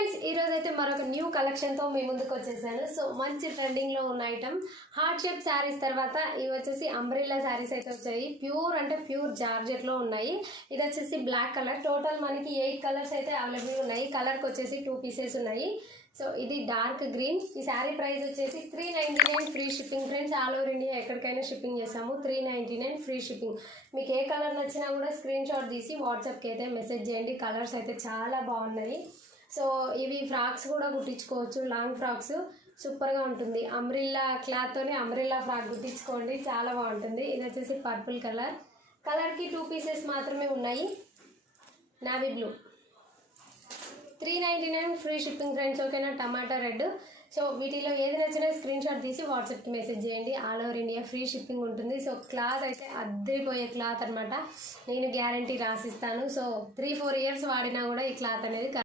Friends, ఈరోజు అయితే మరొక న్యూ కలెక్షన్తో మీ ముందుకు వచ్చేసాను. సో మంచి ట్రెండింగ్లో ఉన్న ఐటమ్ హార్ట్ షేప్ శారీస్ తర్వాత ఇవి వచ్చేసి అంబ్రిల్లా శారీస్ అయితే వచ్చాయి. ప్యూర్ అంటే ప్యూర్ జార్జెట్లో ఉన్నాయి. ఇది వచ్చేసి బ్లాక్ కలర్. టోటల్ మనకి 8 కలర్స్ అయితే అవైలబుల్ ఉన్నాయి. కలర్కి వచ్చేసి 2 పీసెస్ ఉన్నాయి. సో ఇది డార్క్ గ్రీన్. ఈ శారీ ప్రైస్ వచ్చేసి 399 free shipping. Friends, all over India ఎక్కడికైనా షిప్పింగ్ చేసాము. 399 ఫ్రీ షిప్పింగ్. మీకు ఏ కలర్ నచ్చినా కూడా స్క్రీన్ షాట్ తీసి వాట్సాప్కి అయితే మెసేజ్ చేయండి. కలర్స్ అయితే చాలా బాగున్నాయి. సో ఇవి ఫ్రాక్స్ కూడా కుట్టించుకోవచ్చు. లాంగ్ ఫ్రాక్స్ సూపర్గా ఉంటుంది. అంబ్రిల్లా క్లాత్తోనే అంబ్రిల్లా ఫ్రాక్ కుట్టించుకోండి, చాలా బాగుంటుంది. ఇది వచ్చేసి పర్పుల్ కలర్. కలర్కి 2 పీసెస్ మాత్రమే ఉన్నాయి. Navy blue. 399 free shipping friends. ఓకేనా? టమాటా రెడ్. సో వీటిలో ఏది నచ్చినా స్క్రీన్ షాట్ తీసి వాట్సాప్కి మెసేజ్ చేయండి. All over India free shipping ఉంటుంది. సో క్లాత్ అయితే అద్దరిపోయే క్లాత్ అనమాట. నేను గ్యారంటీ రాసిస్తాను. సో 3-4 ఇయర్స్ వాడినా కూడా ఈ క్లాత్ అనేది